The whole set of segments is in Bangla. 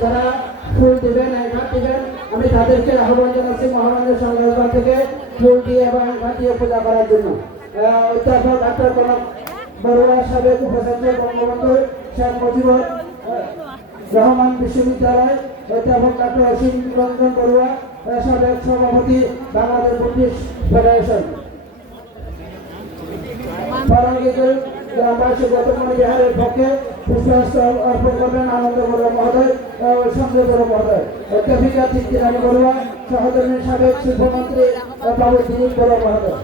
যারা ফুল দিবেন ঘাট দিবেন আমি তাদেরকে আহ্বান জানাচ্ছি মহামান্য সংগ্রাম থেকে ফুল দিয়ে এবং ঘাট দিয়ে পূজা করার জন্য। অধ্যাপক ডাক্তার কনক বড়ুয়া সাবেক উপাচার্য বঙ্গবন্ধু শেখ মুজিবুর রহমান বিশ্ববিদ্যালয়, অধ্যাপক ডাক্তার অসীম রঞ্জন বড়ুয়া সাবেক সভাপতি বাংলাদেশ বুদ্ধিস্ট ফেডারেশন। গ্রামবাসী গৌতমণি বিহারের পক্ষে পুষ্পাঞ্জলি অর্পণ করবেন আনন্দ বড়ুয়া মহোদয় ও সঞ্জয় বড়ুয়া মহোদয়। অধ্যাপিকা তৃপ্তি রানী বড়ুয়া, সহধর্মী সাবেক শিল্পমন্ত্রী বাবু দিলীপ বড়ুয়া মহোদয়।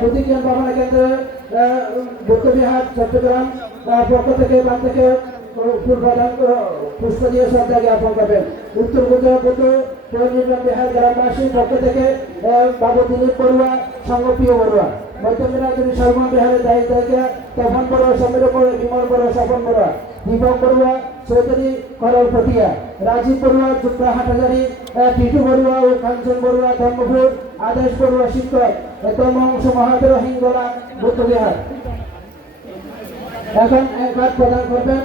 বুদ্ধিজ্ঞান ভাবনা কেন্দ্রের বৌদ্ধবিহার চট্টগ্রাম পক্ষ থেকে বাম থেকে পুষ্প দিয়ে শ্রদ্ধা জ্ঞাপন করবেন। উত্তর গুজরাট বিহার গ্রামবাসীর পক্ষ থেকে বাবু দিলীপ বড়ুয়া, সংঘপ্রিয় বড়ুয়া। মধ্যমিরা তুমি সলমান বিহারের দায়িত্বা তফান বড়ুয়া, সমীর বড়ুয়া, বিমল বড়ুয়া, স্বপন বড়ুয়া, দীপক বড়ুয়া, চৌধুরী করল পটিয়া, রাজীব বড়ুয়া, চুপ্রা হাটাজারি, টিটু বড়ুয়া ও কাঞ্চন বড়ুয়া ধর্মপুর, আদেশ বড়ুয়া শিক্ষক, ধর্মংশ মহাদেব হিঙ্গলা বৌদ্ধবিহার। এখন একবার প্রদান করবেন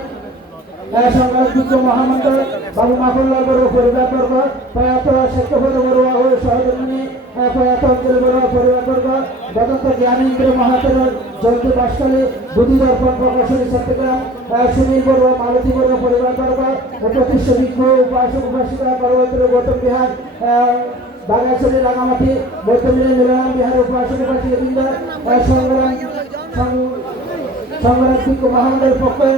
সংগ্রামযুক্ত মহামন্ডল বাবু মাখনলাল বড়ুয়া পরিবারবর্গ, প্রয়াত শেখপদ বড়ুয়া ও সহধর্মিনী প্রয়াত অঞ্জলি বড়ুয়া পরিবারবর্গ, বদন্ত জ্ঞানেন্দ্র মাহাতের জয়ন্তী বাসকালী বুদ্ধি দর্পণ প্রকাশনী চট্টগ্রাম, সুনীল বড়ুয়া মালতী বড়ুয়া পরিবারবর্গ, প্রতিষ্ঠ বিজ্ঞ উপাসক উপাসিকা পরবর্তী গৌতম বিহার বাগাছড়ি রাঙামাটি, বৌদ্ধমিরা মিলন বিহার উপাসক উপাসিকা সংগ্রামযুক্ত মহামন্ডলের পক্ষে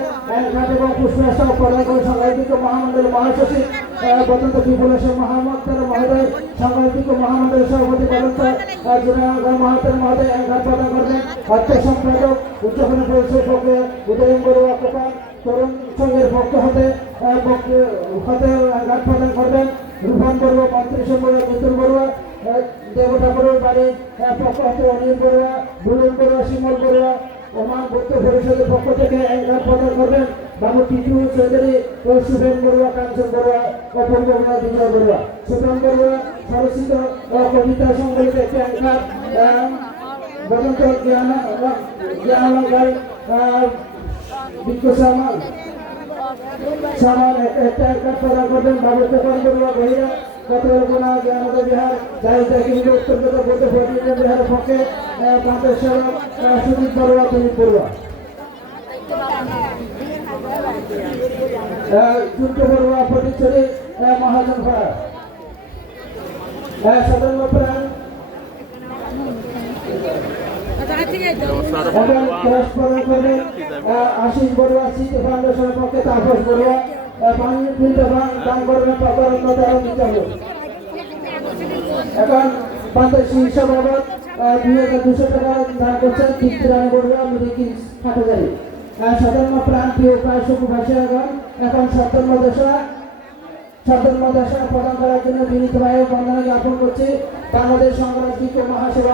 ঘাট এবং পুষ্পাঞ্জলি প্রদান করে সংগ্রামযুক্ত মহামন্ডল মহাসচিব বদন্ত বিপুলেশ্বর মহামন্ত্র মহোদয়, সংগ্রামযুক্ত মহামন্ডলের সভাপতি বদন্ত জুনাগর মহাত্র মহোদয় ঘাট প্রদান করবেন। অর্থ সম্পাদক উচ্চকরণ পরিষদের পক্ষে উদয়ন বড়ুয়া কোপাল তরুণ সংঘের পক্ষ হতে ঘাট প্রদান করবেন। রূপন বড়ুয়া, মন্ত্রী বড়ুয়া, মিতুল বড়ুয়া, দেবতা বড়ুয়ার বাড়ির পক্ষ হতে অনিল বড়ুয়া, বুলন বড়ুয়া, শিমল বড়ুয়া, ওমান বৌদ্ধ পরিষদের পক্ষ থেকে ঘাট প্রদান করবেন। বাবু টিটু চৌধুরী ও সুভেন বড়ুয়া, কাঞ্চন বড়ুয়া, অপূর্ব বড়ুয়া, বিজয় বড়ুয়া, সুতন বড়ুয়া স্বরচিত কবিতা সংবলিত একটি ঘাট বদন্ত জ্ঞানালঙ্কার বিজ্ঞ সামান একটা ঘাট প্রদান করবেন। বাবু চকন বড়ুয়া বহিরা কতগুণা জ্ঞানদ বিহার দায়িত্ব উত্তর বৌদ্ধ বিহারের পক্ষে প্রান্তেশ্বর সুদীপ বড়ুয়া, দিলীপ বড়ুয়া, চুট্টু বড়ুয়া, ফটিকছড়ি মহাজন ভাড়া। সাধারণ প্রাণ প্রদান করবেন আশিস বড়ুয়া, সিটি ফাউন্ডেশনের পক্ষে তাপস বড়ুয়া, এখন ৫০০ বাবদ ২,২০০ টাকা দান করছেন তৃপ্তি রানী বড়ুয়া, মিরিকি হাটাজারি। সাধারণ প্রাণ প্রিয় উপাসক উপাসিকাগণ এখন সপ্তমদশা প্রদান করার জন্য বিনীতভাবে বন্দনা জ্ঞাপন করছি। বাংলাদেশ সংগ্রামযুক্ত মহাসভা